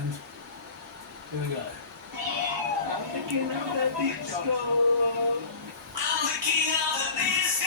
and here we go. I'm thinking of the disco. I'm the king of the disco.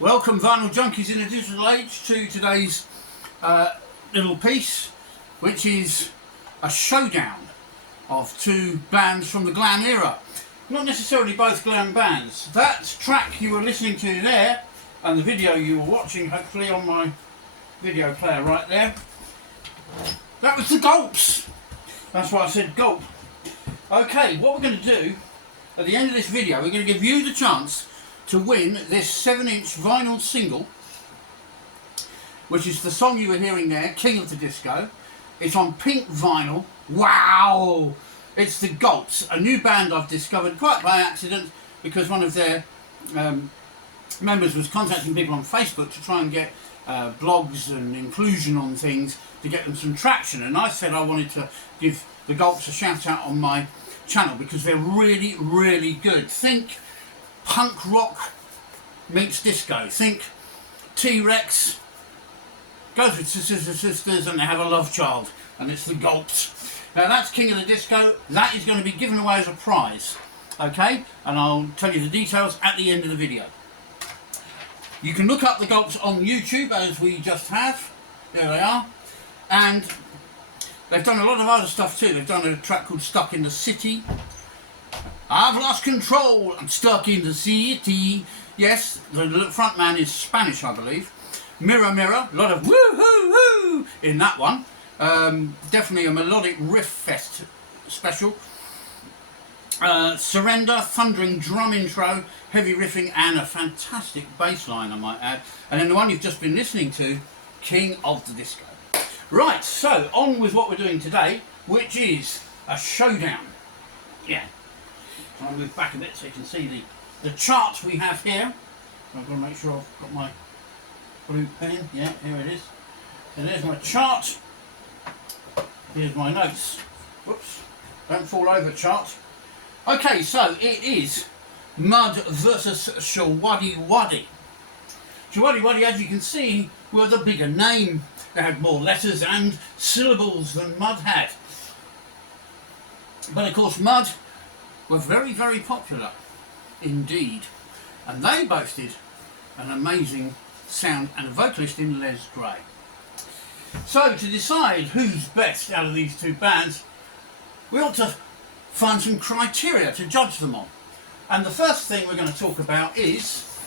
Welcome Vinyl Junkies in a Digital Age to today's little piece, which is a showdown of two bands from the glam era. Not necessarily both glam bands. That track you were listening to there and the video you were watching, hopefully on my video player right there, that was the Gulps. That's why I said Gulp. Okay, what we're going to do at the end of this video, we're going to give you the chance to win this 7-inch vinyl single, which is the song you were hearing there, King of the Disco. It's on pink vinyl. Wow! It's the Gulps, a new band I've discovered quite by accident because one of their members was contacting people on Facebook to try and get blogs and inclusion on things to get them some traction, and I said I wanted to give the Gulps a shout out on my channel because they're really, really good. Think punk rock meets disco. Think T-Rex goes with sisters and they have a love child, and it's the Gulps. Now that's King of the Disco. That is going to be given away as a prize, okay, and I'll tell you the details at the end of the video. You can look up the Gulps on YouTube as we just have. There they are, and they've done a lot of other stuff too. They've done a track called Stuck in the City. I've lost control, I'm stuck in the city. Yes, the front man is Spanish, I believe. Mirror, mirror, a lot of woo-hoo-hoo in that one. Definitely a melodic riff fest special. Surrender, thundering drum intro, heavy riffing, and a fantastic bass line, I might add. And then the one you've just been listening to, King of the Disco. Right, so on with what we're doing today, which is a showdown. Yeah. I'll move back a bit so you can see the chart we have here. I've got to make sure I've got my blue pen. Yeah, here it is. So there's my chart. Here's my notes. Whoops. Don't fall over, chart. Okay, so it is Mud versus Showaddywaddy. Showaddywaddy, as you can see, were the bigger name. They had more letters and syllables than Mud had. But of course Mud were very, very popular indeed, and they boasted an amazing sound and a vocalist in Les Gray. So to decide who's best out of these two bands, we ought to find some criteria to judge them on, and the first thing we're going to talk about is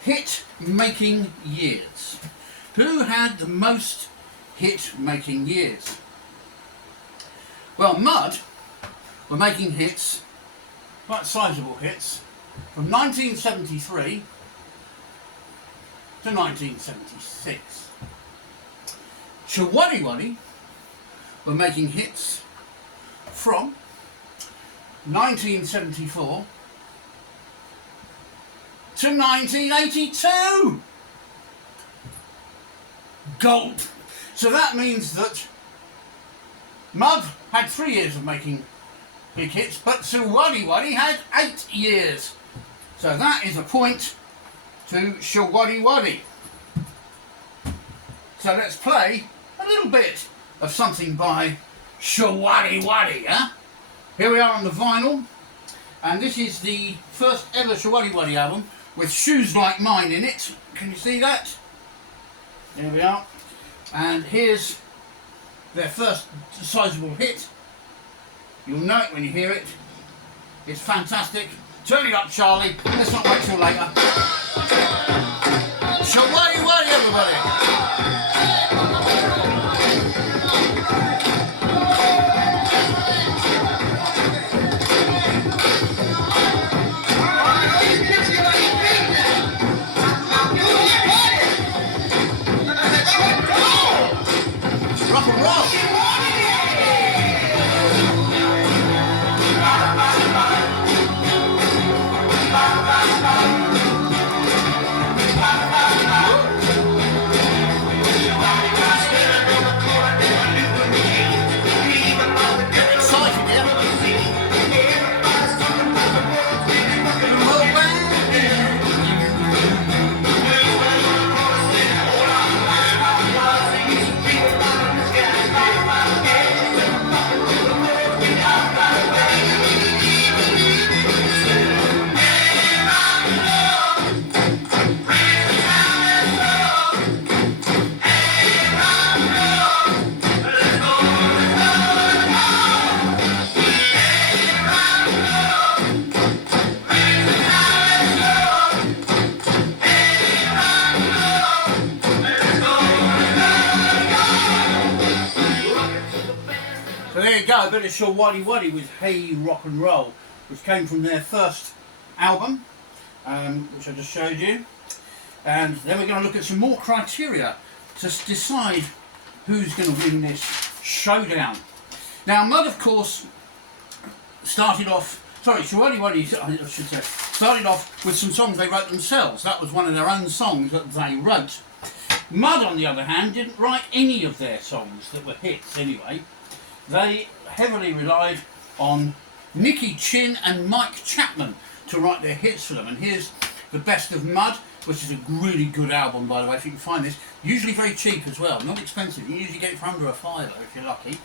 hit making years. Who had the most hit making years? Well, Mud were making hits, quite sizable hits, from 1973 to 1976. Showaddywaddy were making hits from 1974 to 1982. Gulp. So that means that Mud had 3 years of making big hits, but Showaddywaddy had 8 years. So that is a point to Showaddywaddy. So let's play a little bit of something by Showaddywaddy, huh? Here we are on the vinyl, and this is the first ever Showaddywaddy album with Shoes Like Mine in it. Can you see that? There we are. And here's their first sizable hit. You'll know it when you hear it. It's fantastic. Turn it up, Charlie. Let's not wait till later. Showaddywaddy, everybody. Rock and roll. So there you go, a bit of Showaddywaddy with Hey Rock and Roll, which came from their first album, which I just showed you. And then we're going to look at some more criteria to decide who's going to win this showdown. Now, Mud, of course, Showaddywaddy, I should say, started off with some songs they wrote themselves. That was one of their own songs that they wrote. Mud, on the other hand, didn't write any of their songs that were hits anyway. They heavily relied on Nicky Chin and Mike Chapman to write their hits for them. And here's The Best of Mud, which is a really good album, by the way, if you can find this. Usually very cheap as well, not expensive. You usually get it for under a $5 if you're lucky.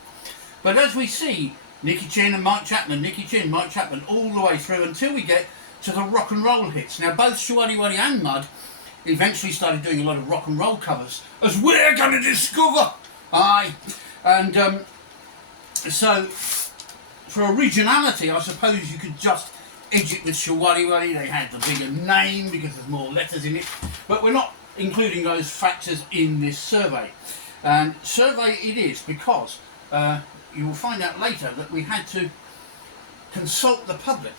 But as we see, Nicky Chin and Mike Chapman, Nicky Chin, Mike Chapman, all the way through until we get to the rock and roll hits. Now, both Showaddywaddy and Mud eventually started doing a lot of rock and roll covers, as we're going to discover. So, for originality, I suppose you could just edge it with Showaddywaddy. They had the bigger name because there's more letters in it. But we're not including those factors in this survey. And survey it is because you will find out later that we had to consult the public.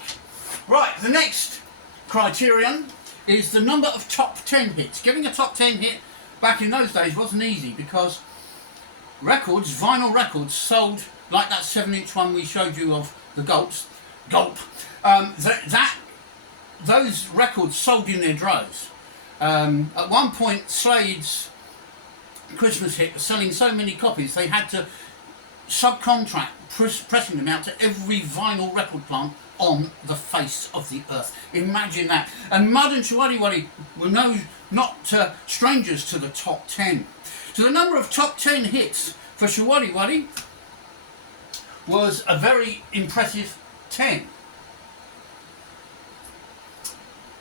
Right, the next criterion is the number of top 10 hits. Getting a top 10 hit back in those days wasn't easy because records, vinyl records, sold like that 7-inch one we showed you of the Gulps, those records sold in their droves. At one point, Slade's Christmas hit was selling so many copies they had to subcontract pressing them out to every vinyl record plant on the face of the earth. Imagine that. And Mud and Showaddywaddy were not strangers to the top 10. So the number of top 10 hits for Showaddywaddy was a very impressive 10.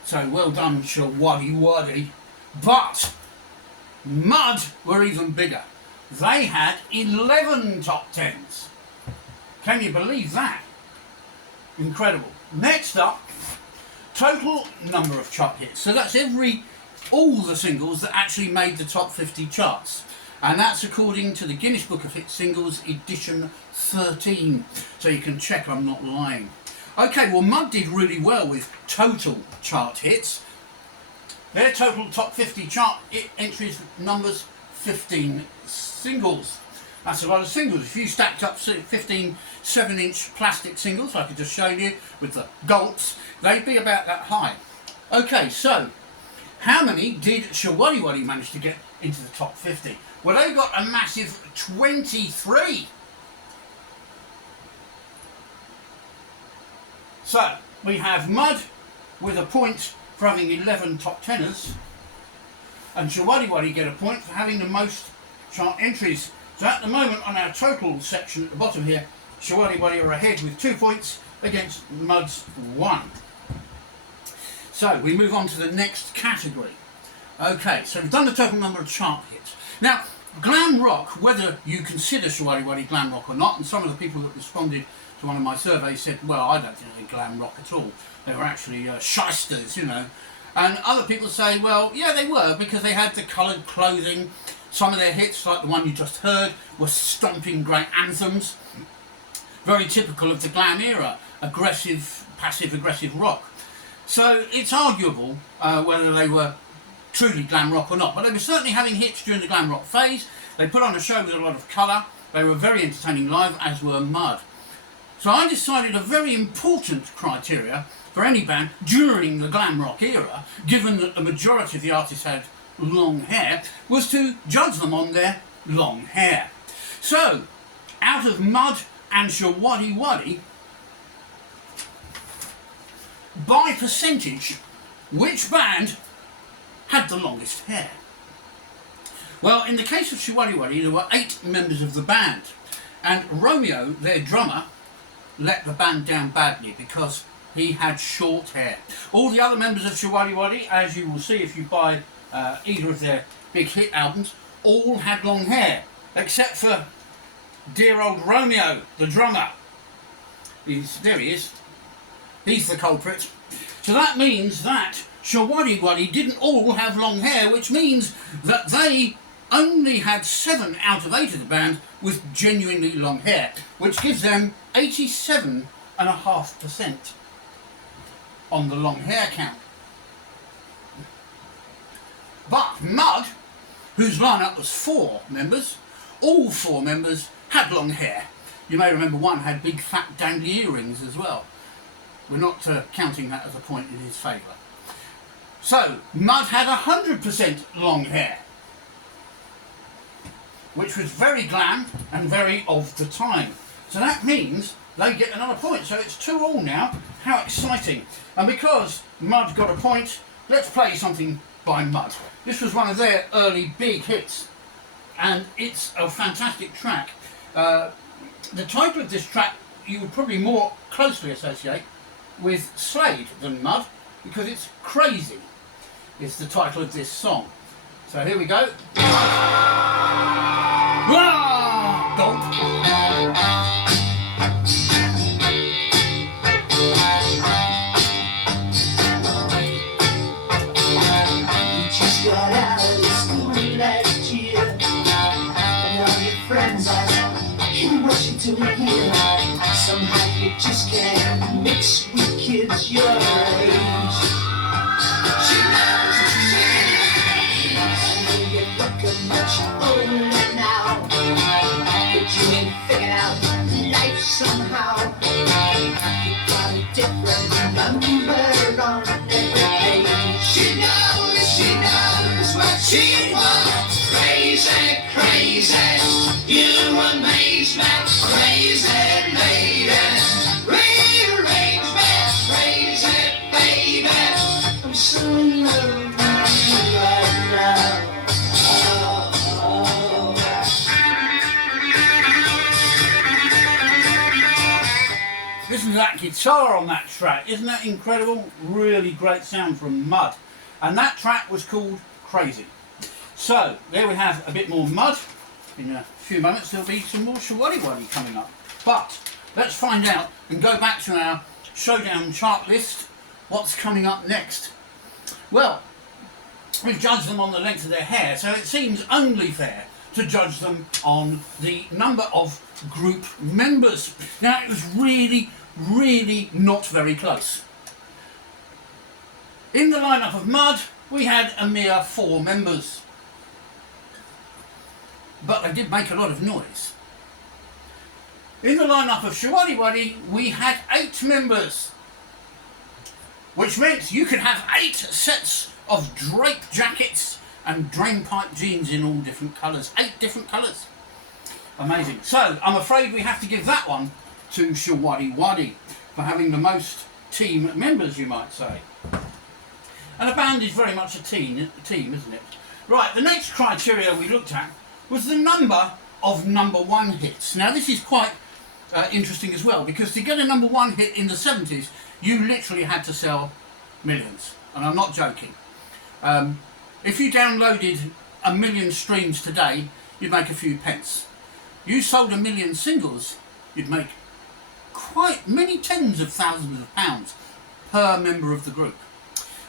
So well done, Showaddywaddy. But Mud were even bigger. They had 11 top 10s. Can you believe that? Incredible. Next up, total number of chart hits. So that's all the singles that actually made the top 50 charts. And that's according to the Guinness Book of Hit Singles edition 13. So you can check I'm not lying. Okay, well Mud did really well with total chart hits. Their total top 50 chart entries numbers 15 singles. That's a lot of singles. If you stacked up 15 7-inch plastic singles, like I just showed you with the Gulps, they'd be about that high. Okay, so how many did Showaddywaddy manage to get into the top 50? Well, they got a massive 23. So we have Mud with a point for having 11 top 10ers, and Showaddywaddy get a point for having the most chart entries. So at the moment on our total section at the bottom here, Showaddywaddy are ahead with 2 points against Mud's 1. So we move on to the next category. Okay, so we've done the total number of chart hits. Now, glam rock, whether you consider Showaddywaddy glam rock or not, and some of the people that responded to one of my surveys said, well, I don't think they're glam rock at all. They were actually shysters, you know. And other people say, well, yeah, they were, because they had the coloured clothing. Some of their hits, like the one you just heard, were stomping great anthems. Very typical of the glam era, aggressive, passive-aggressive rock. So it's arguable whether they were truly glam rock or not, but they were certainly having hits during the glam rock phase. They put on a show with a lot of colour. They were very entertaining live, as were Mud. So I decided a very important criteria for any band during the glam rock era, given that the majority of the artists had long hair, was to judge them on their long hair. So, out of Mud and Showaddywaddy, by percentage, which band had the longest hair? Well, in the case of Showaddywaddy, there were 8 members of the band, and Romeo, their drummer, let the band down badly because he had short hair. All the other members of Showaddywaddy, as you will see if you buy either of their big hit albums, all had long hair, except for dear old Romeo, the drummer. There he is. He's the culprit. So that means that Showaddywaddy didn't all have long hair, which means that they only had 7 out of 8 of the band with genuinely long hair, which gives them 87.5% on the long hair count. But Mud, whose lineup was 4 members, all 4 members had long hair. You may remember one had big fat dangly earrings as well. We're not counting that as a point in his favour. So, Mud had 100% long hair, which was very glam and very of the time. So that means they get another point. So it's 2-2 now. How exciting. And because Mud got a point, let's play something by Mud. This was one of their early big hits, and it's a fantastic track. The title of this track you would probably more closely associate with Slade than Mud, because it's Crazy is the title of this song. So here we go. Gulp. To hear. Somehow you just can't mix with kids your age. She knows and you're looking much older now, but you ain't figured out life somehow. You got a different number on every page. She knows what she wants. Crazy, crazy, you amaze me. Crazy lady, rearrange me, crazy baby. I'm so in love with you right now. Listen to that guitar on that track. Isn't that incredible? Really great sound from Mud. And that track was called Crazy. So, there we have a bit more Mud. In a few moments there'll be some more Showaddywaddy coming up. But let's find out and go back to our Showdown chart list. What's coming up next? Well, we've judged them on the length of their hair, so it seems only fair to judge them on the number of group members. Now, it was really, really not very close. In the lineup of Mud, we had a mere 4 members. But they did make a lot of noise. In the lineup of Showaddywaddy, we had 8 members, which meant you could have 8 sets of drape jackets and drainpipe jeans in all different colours. 8 different colours. Amazing. So, I'm afraid we have to give that one to Showaddywaddy for having the most team members, you might say. And a band is very much a team, isn't it? Right, the next criteria we looked at was the number of number 1 hits. Now, this is quite interesting as well, because to get a #1 hit in the 70s, you literally had to sell millions, and I'm not joking. If you downloaded 1 million streams today, you'd make a few pence. You sold 1 million singles, you'd make quite many tens of thousands of pounds per member of the group.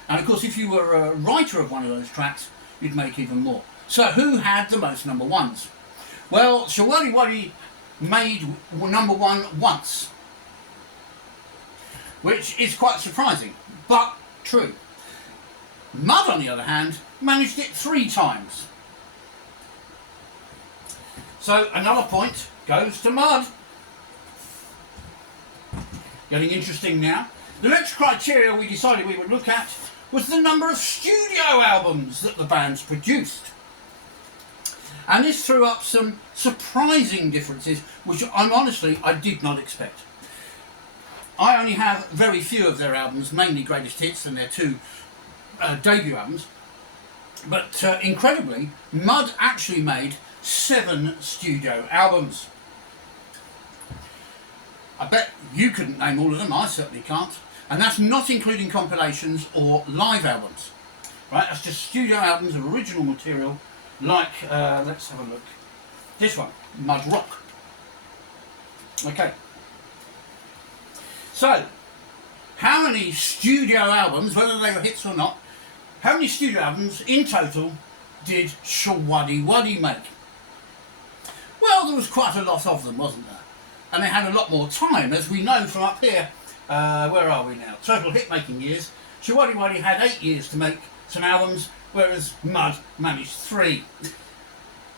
And of course, if you were a writer of one of those tracks, you'd make even more. So who had the most #1s? Well, Showaddywaddy made #1 once, which is quite surprising, but true. Mud, on the other hand, managed it 3 times. So another point goes to Mud. Getting interesting now. The next criteria we decided we would look at was the number of studio albums that the bands produced. And this threw up some surprising differences, which I did not expect. I only have very few of their albums, mainly greatest hits and their 2 debut albums. But incredibly, Mud actually made 7 studio albums. I bet you couldn't name all of them, I certainly can't. And that's not including compilations or live albums. Right, that's just studio albums of original material, like, let's have a look. This one, Mud Rock. Okay. So, how many studio albums, whether they were hits or not, how many studio albums in total did Showaddywaddy make? Well, there was quite a lot of them, wasn't there? And they had a lot more time, as we know from up here. Where are we now? Total hit making years. Showaddywaddy had 8 years to make some albums, whereas Mud managed 3.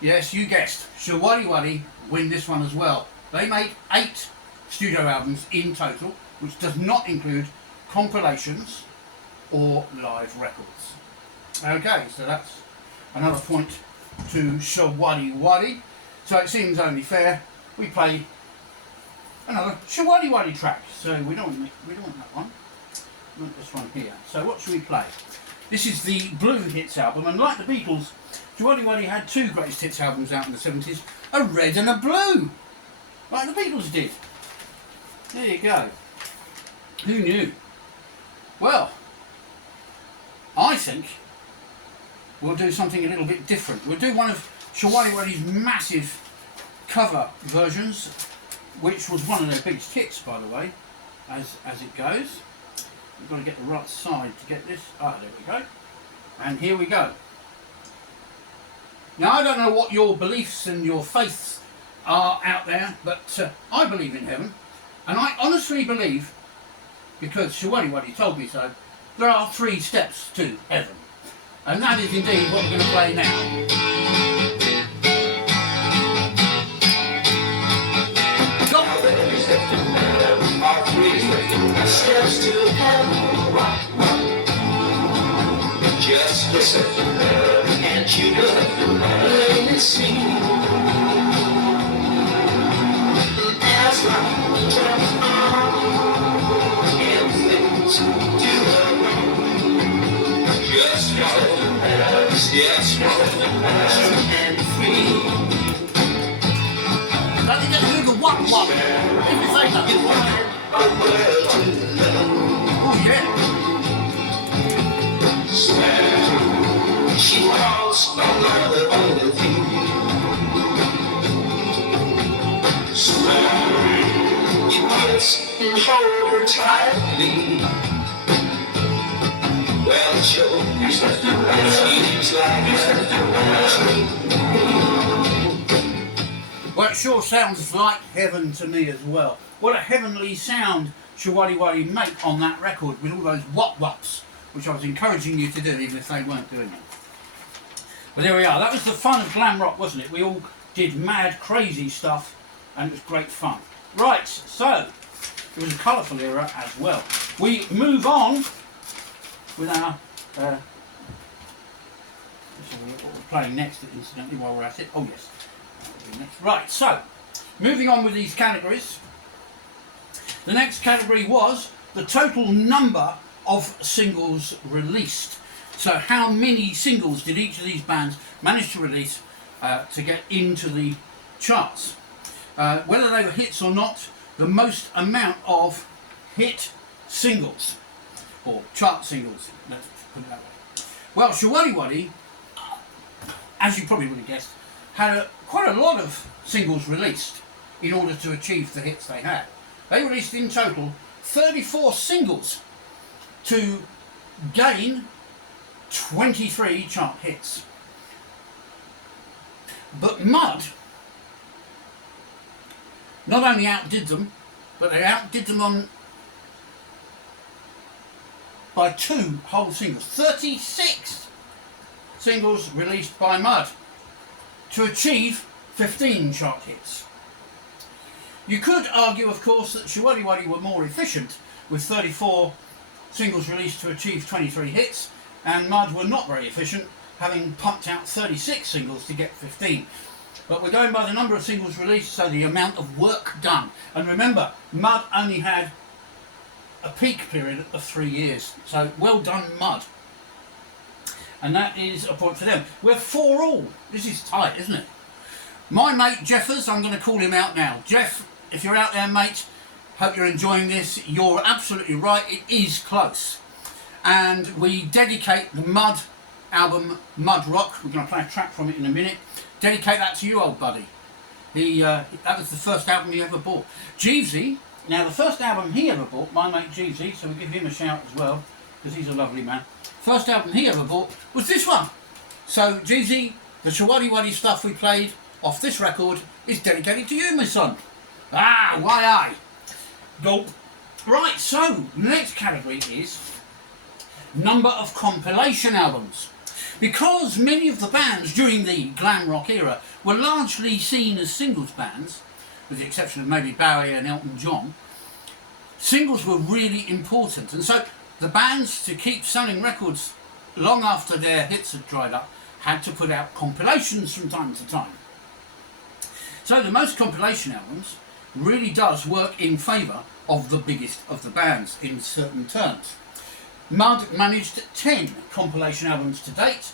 Yes, you guessed. Showaddywaddy win this one as well. They made 8 studio albums in total, which does not include compilations or live records. Okay, so that's another point to Showaddywaddy. So it seems only fair we play another Showaddywaddy track. So we don't want that one. We want this one here. So what should we play? This is the Blue Hits album, and like the Beatles, Showaddywaddy had 2 greatest hits albums out in the 70s, a red and a blue, like the Beatles did. There you go. Who knew? Well, I think we'll do something a little bit different. We'll do one of Showaddywaddy's massive cover versions, which was one of their biggest hits, by the way, as it goes. We've got to get the right side to get this. Ah, there we go. And here we go. Now, I don't know what your beliefs and your faiths are out there, but I believe in heaven. And I honestly believe, because Showaddywaddy told me so, there are 3 steps to heaven. And that is indeed what we're going to play now. Steps to heaven. Just listen, and you plainly see. As life turns on, and things do wrong, just follow steps 1, 2, and 3. Let me just do the one. If you say that. A world to love. Oh yeah. Swear she calls another only thing. Swear you kiss and hold her tightly. Well, it sure seems like Well, it sure sounds like heaven to me as well. What a heavenly sound Showaddywaddy make on that record with all those wop-wops, which I was encouraging you to do even if they weren't doing it. But there we are. That was the fun of glam rock, wasn't it? We all did mad, crazy stuff, and it was great fun. Right, so it was a colourful era as well. We move on with our... let's have a look what we're playing next, incidentally, while we're at it. Oh yes. Next. Right, so moving on with these categories. The next category was the total number of singles released. So how many singles did each of these bands manage to release to get into the charts? Whether they were hits or not the most amount of hit singles, or chart singles, let's put it that way. Well, Showaddywaddy, as you probably would have guessed, had quite a lot of singles released in order to achieve the hits they had. They released in total 34 singles to gain 23 chart hits. But Mud not only outdid them, but they outdid them by 2 whole singles. 36 singles released by Mud to achieve 15 chart hits. You could argue, of course, that Showaddywaddy were more efficient with 34 singles released to achieve 23 hits, and Mud were not very efficient, having pumped out 36 singles to get 15. But we're going by the number of singles released, so the amount of work done. And remember, Mud only had a peak period of 3 years. So well done, Mud. And that is a point for them. We're 4-all. This is tight, isn't it? My mate Jeffers, I'm going to call him out now. Jeff, if you're out there, mate, hope you're enjoying this. You're absolutely right, it is close. And we dedicate the Mud album, Mud Rock. We're going to play a track from it in a minute. Dedicate that to you, old buddy. That was the first album he ever bought. Jeevesy, now the first album he ever bought, my mate Jeevesy, so we give him a shout as well, because he's a lovely man. First album he ever bought was this one. So Jeevesy, the Showaddywaddy stuff we played off this record is dedicated to you, my son. Ah, why I? Gulp. Right, so the next category is number of compilation albums. Because many of the bands during the glam rock era were largely seen as singles bands, with the exception of maybe Bowie and Elton John, singles were really important. And so the bands, to keep selling records long after their hits had dried up, had to put out compilations from time to time. So the most compilation albums really does work in favour of the biggest of the bands in certain terms. Mud managed 10 compilation albums to date,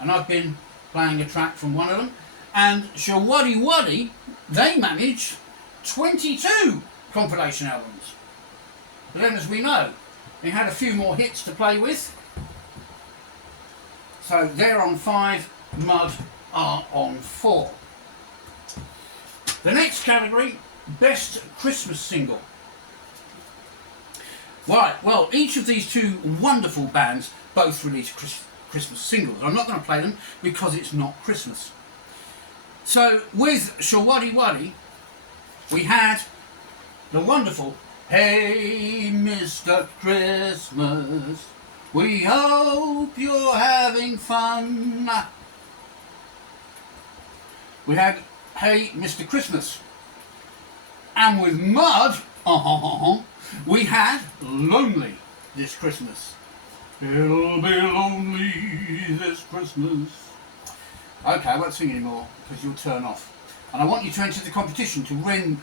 and I've been playing a track from one of them. And Showaddywaddy, they managed 22 compilation albums. But then, as we know, they had a few more hits to play with. So they're on 5, Mud are on 4. The next category, Best Christmas Single. Right, well, each of these two wonderful bands both released Christmas singles. I'm not going to play them because it's not Christmas. So with Showaddywaddy, we had the wonderful Hey Mr. Christmas, we hope you're having fun. We had Hey Mr. Christmas. And with Mud, we had Lonely This Christmas. It'll be lonely this Christmas. Okay, I won't sing anymore because you'll turn off. And I want you to enter the competition to win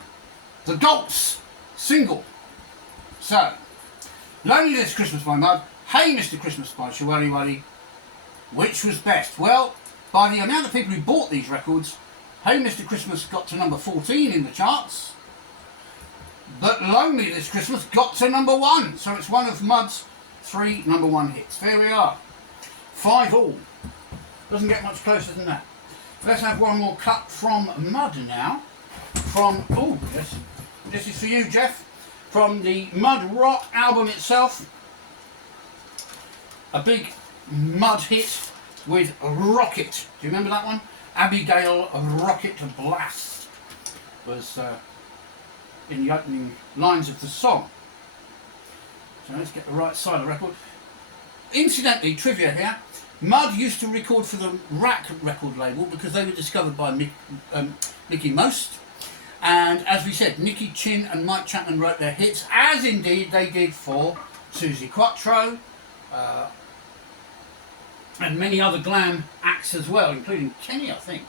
the Gulps single. So, Lonely This Christmas by Mud, Hey Mr. Christmas by Showaddywaddy. Which was best? Well, by the amount of people who bought these records, Hey Mr. Christmas got to number 14 in the charts. But Lonely This Christmas got to number 1. So it's one of Mud's 3 number 1 hits. There we are. 5-all. Doesn't get much closer than that. Let's have one more cut from Mud now. Oh, yes. This is for you, Jeff. From the Mud Rock album itself. A big Mud hit with Rocket. Do you remember that one? Abigail Rocket Blast was in the opening lines of the song. So let's get the right side of the record. Incidentally, trivia here, Mud used to record for the Rack record label because they were discovered by Mickey Most. And as we said, Nicky Chin and Mike Chapman wrote their hits, as indeed they did for Suzi Quatro and many other glam acts as well, including Kenny, I think.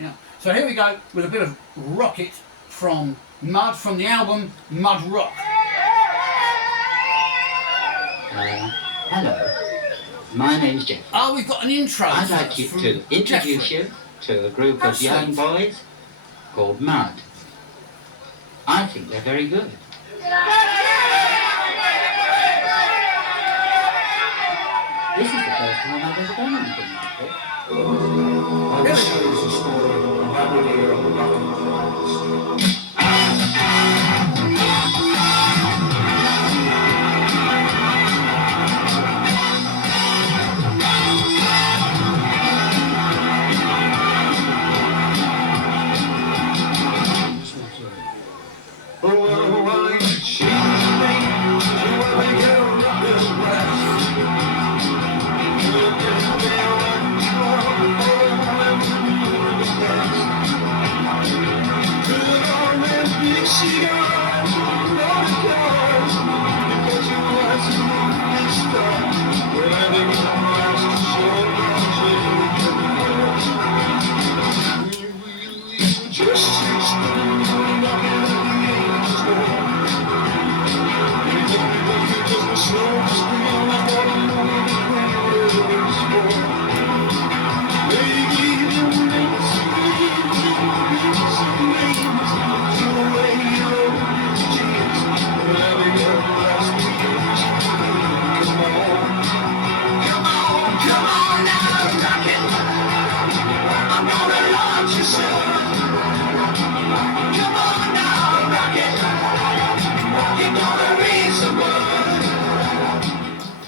Yeah. So here we go with a bit of Rocket from Mud, from the album Mud Rock. Hello, my name's Jeff. Oh, we've got an intro. I'd like to introduce you to a group of young boys called Mud. I think they're very good. This is the first time I've ever done anything like this. I will show you the story of a memory of rock and rolls.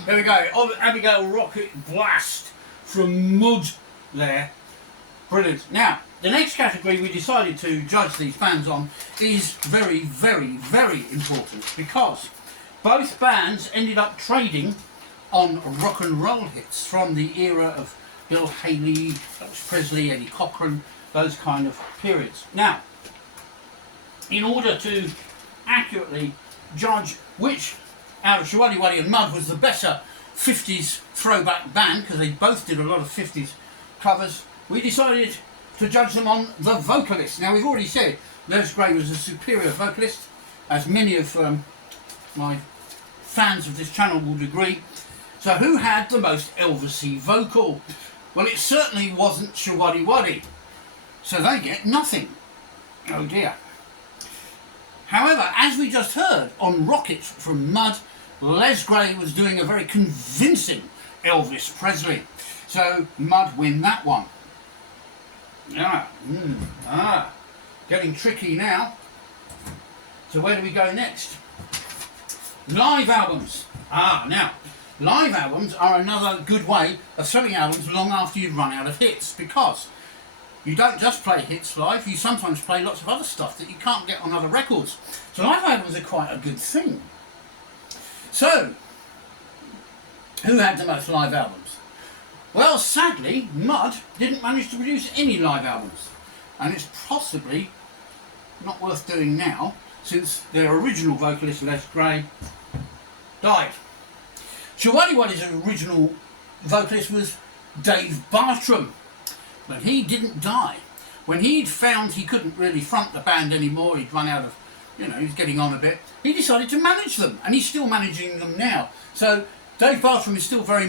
There we go, Abigail Rocket Blast from Mud there. Brilliant. Now, the next category we decided to judge these bands on is very, very, very important because both bands ended up trading on rock and roll hits from the era of Bill Haley, Elvis Presley, Eddie Cochran, those kind of periods. Now, in order to accurately judge which out of Showaddywaddy and Mud was the better 50s throwback band, because they both did a lot of 50s covers, we decided to judge them on the Vocalists. Now, we've already said Les Gray was a superior vocalist, as many of my fans of this channel would agree. So who had the most Elvis-y vocal? Well, it certainly wasn't Showaddywaddy, so they get nothing. Oh dear. However, as we just heard on Rocket from Mud, Les Gray was doing a very convincing Elvis Presley. So Mud win that one. Getting tricky now. So where do we go next? Live albums. Now, live albums are another good way of selling albums long after you've run out of hits, because you don't just play hits live, you sometimes play lots of other stuff that you can't get on other records. So live albums are quite a good thing. So, who had the most live albums? Well, sadly, Mud didn't manage to produce any live albums. And it's possibly not worth doing now, since their original vocalist, Les Gray, died. Showaddywaddy's original vocalist was Dave Bartram. But he didn't die. When he'd found he couldn't really front the band anymore, he'd run out of, he's getting on a bit, he decided to manage them, and he's still managing them now. So Dave Bartram is still very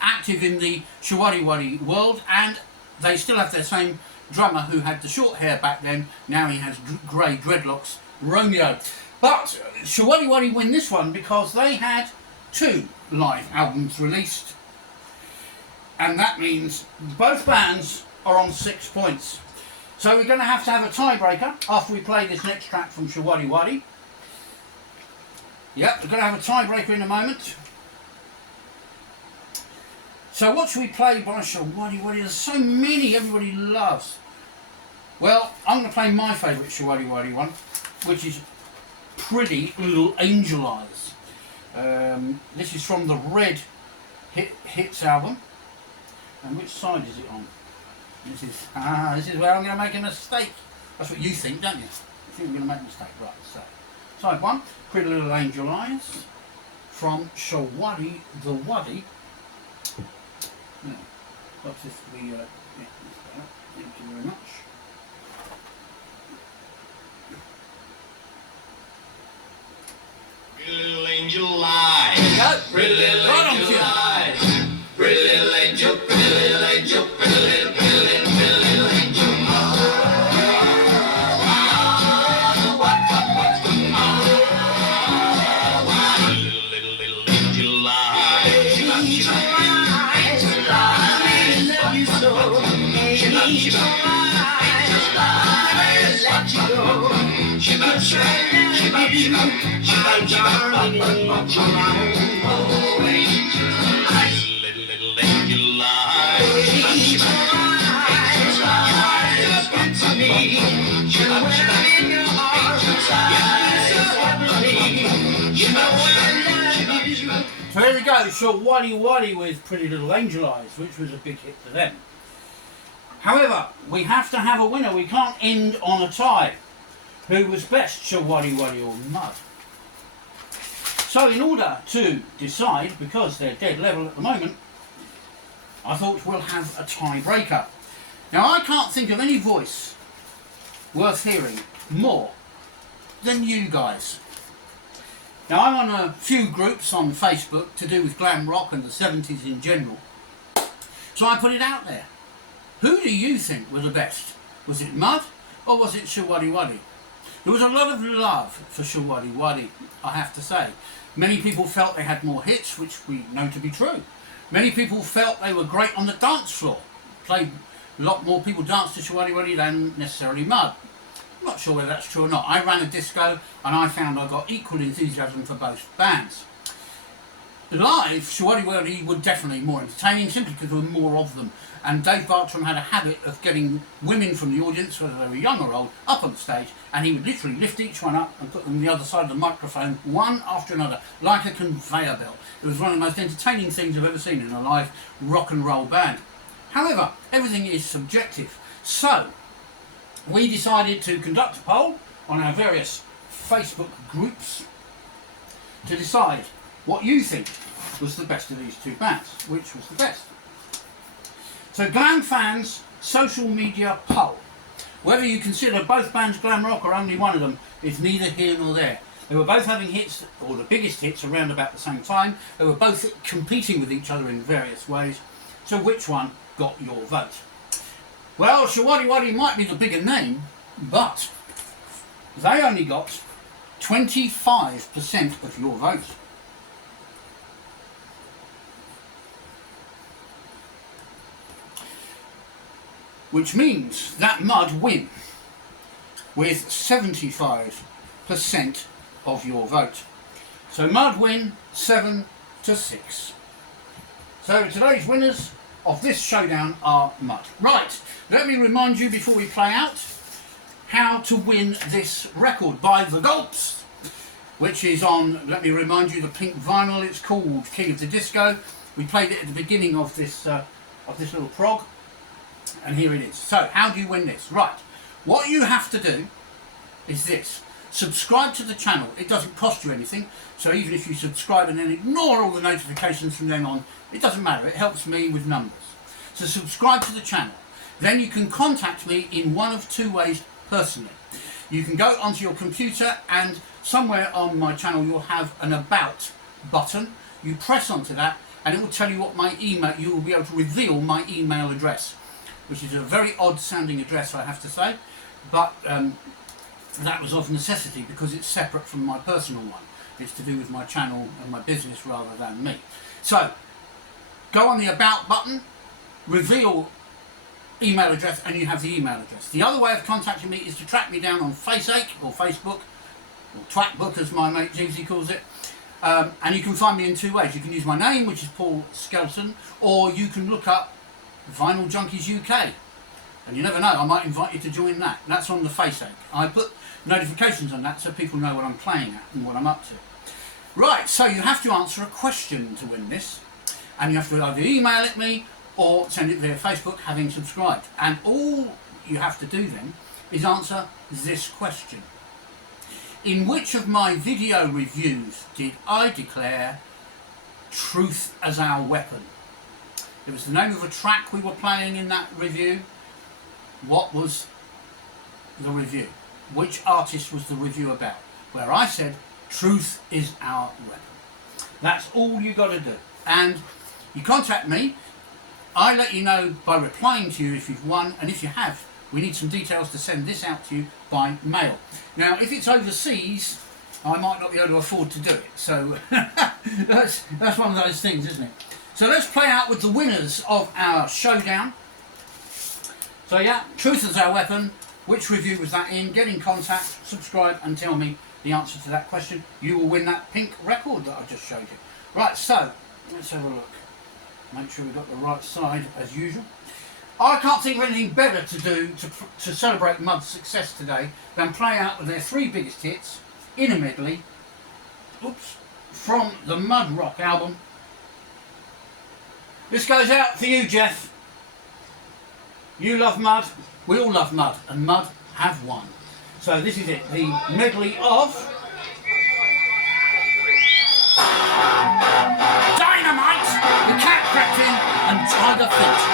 active in the Showaddywaddy world, and they still have their same drummer who had the short hair back then. Now he has grey dreadlocks, Romeo. But Showaddywaddy win this one because they had 2 live albums released, and that means both bands are on 6 points. So we're going to have a tiebreaker after we play this next track from Showaddywaddy. Yep, we're going to have a tiebreaker in a moment. So what should we play by Showaddywaddy? There's so many everybody loves. Well, I'm going to play my favourite Showaddywaddy one, which is Pretty Little Angel Eyes. This is from the Red Hits album. And which side is it on? This is where I'm going to make a mistake. That's what you think, don't you? You think I'm going to make a mistake, right? So, side 1, Pretty Little Angel Eyes from Showaddywaddy. Yeah, perhaps if we, yeah, that's better. Thank you very much. Pretty little angel eyes. There you go. Pretty little Right angel on eyes. Pretty little angel, pretty little angel, pretty little, pretty little, pretty little angel. What So here we go, Showaddywaddy with Pretty Little Angel Eyes, which was a big hit for them. However, we have to have a winner. We can't end on a tie. Who was best, Showaddywaddy or Mud? So in order to decide, because they're dead level at the moment, I thought we'll have a tiebreaker. Now I can't think of any voice worth hearing more than you guys. Now I'm on a few groups on Facebook to do with glam rock and the 70s in general. So I put it out there. Who do you think were the best? Was it Mud or was it Showaddywaddy? There was a lot of love for Showaddywaddy, I have to say. Many people felt they had more hits, which we know to be true. Many people felt they were great on the dance floor. Played a lot more people danced to Showaddywaddy than necessarily Mud. I'm not sure whether that's true or not. I ran a disco and I found I got equal enthusiasm for both bands. Live, Showaddywaddy were definitely more entertaining simply because there were more of them. And Dave Bartram had a habit of getting women from the audience, whether they were young or old, up on the stage, and he would literally lift each one up and put them on the other side of the microphone, one after another, like a conveyor belt. It was one of the most entertaining things I've ever seen in a live rock and roll band. However, everything is subjective. So, we decided to conduct a poll on our various Facebook groups to decide what you think was the best of these two bands. Which was the best? So Glam Fans social media poll. Whether you consider both bands glam rock or only one of them is neither here nor there. They were both having hits, or the biggest hits, around about the same time. They were both competing with each other in various ways. So which one got your vote? Well, Showaddywaddy might be the bigger name, but they only got 25% of your vote. Which means that Mud win with 75% of your vote. So Mud win 7-6. So today's winners of this showdown are Mud. Right, let me remind you before we play out how to win this record by the Gulps, which is on, let me remind you, the pink vinyl. It's called King of the Disco. We played it at the beginning of this little prog. And here it is. So, how do you win this? Right, what you have to do is this. Subscribe to the channel. It doesn't cost you anything. So even if you subscribe and then ignore all the notifications from then on, it doesn't matter. It helps me with numbers. So subscribe to the channel. Then you can contact me in one of two ways personally. You can go onto your computer and somewhere on my channel you'll have an About button. You press onto that and it will tell you what my email, you will be able to reveal my email address, which is a very odd sounding address, I have to say, but that was of necessity because it's separate from my personal one. It's to do with my channel and my business rather than me. So, go on the About button, reveal email address, and you have the email address. The other way of contacting me is to track me down on Faceache or Facebook, or Twatbook as my mate Jeezy calls it. And you can find me in two ways. You can use my name, which is Paul Skelton, or you can look up Vinyl Junkies UK, and you never know, I might invite you to join that. That's on the Faceache. I put notifications on that so people know what I'm playing at and what I'm up to. Right, so you have to answer a question to win this, and you have to either email it me or send it via Facebook having subscribed. And all you have to do then is answer this question. In which of my video reviews did I declare truth as our weapon? It was the name of a track we were playing in that review. What was the review? Which artist was the review about? Where I said, truth is our weapon. That's all you got to do. And you contact me. I let you know by replying to you if you've won, and if you have, we need some details to send this out to you by mail. Now, if it's overseas, I might not be able to afford to do it. So that's one of those things, isn't it? So let's play out with the winners of our showdown. So yeah, truth is our weapon which review was that in, get in contact, subscribe and tell me the answer to that question. You will win that pink record that I just showed you. Right, so let's have a look. Make sure we've got the right side as usual. I can't think of anything better to do to celebrate Mud's success today than play out their 3 biggest hits in a medley, from the Mud Rock album. This goes out for you, Jeff. You love Mud, we all love Mud, and Mud have won. So this is it, the medley of Dynamite, The Cat Crept In, and Tiger Feet.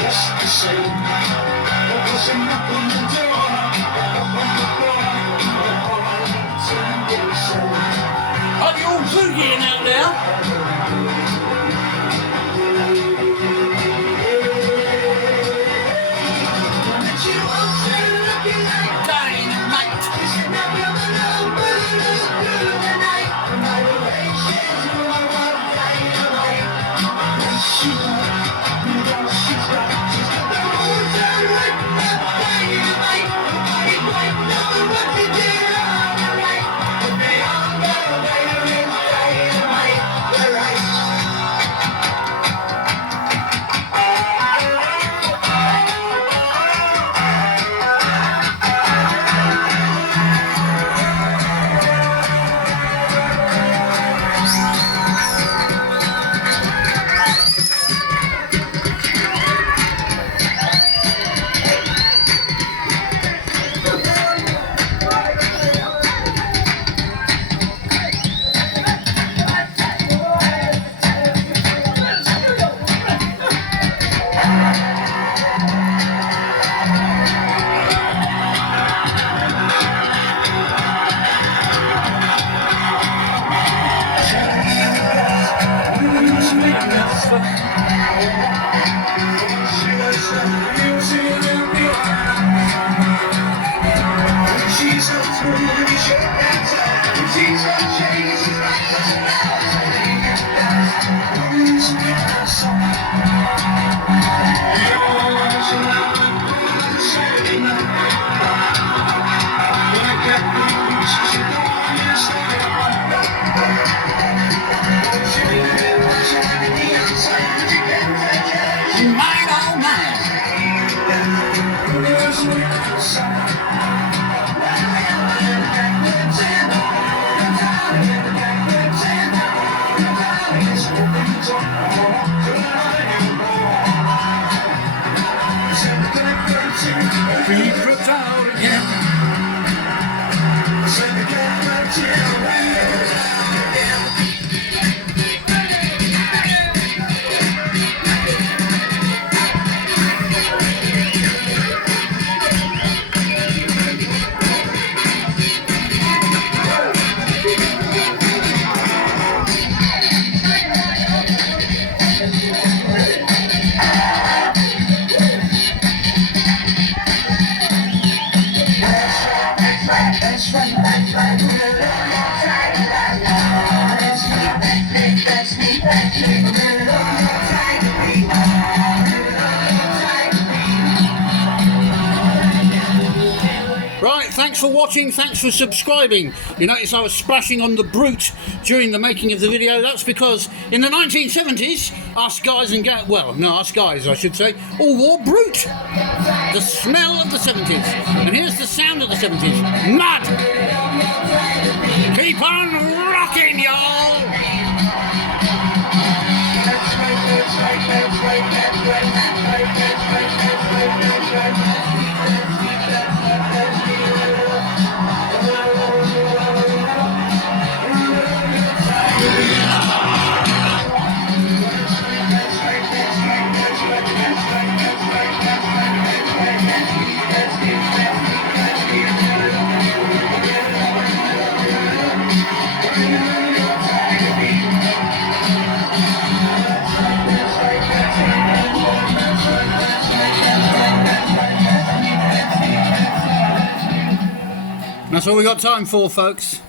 Just the same, there was a knock on the door. Are you all boogieing out now? Right, thanks for watching, thanks for subscribing. You notice I was splashing on the Brute during the making of the video. That's because in the 1970s, us guys and gals, well, no, us guys I should say, all wore Brute. The smell of the 70s. And here's the sound of the 70s. Mud! Keep on rocking, y'all! That's all we got time for, folks.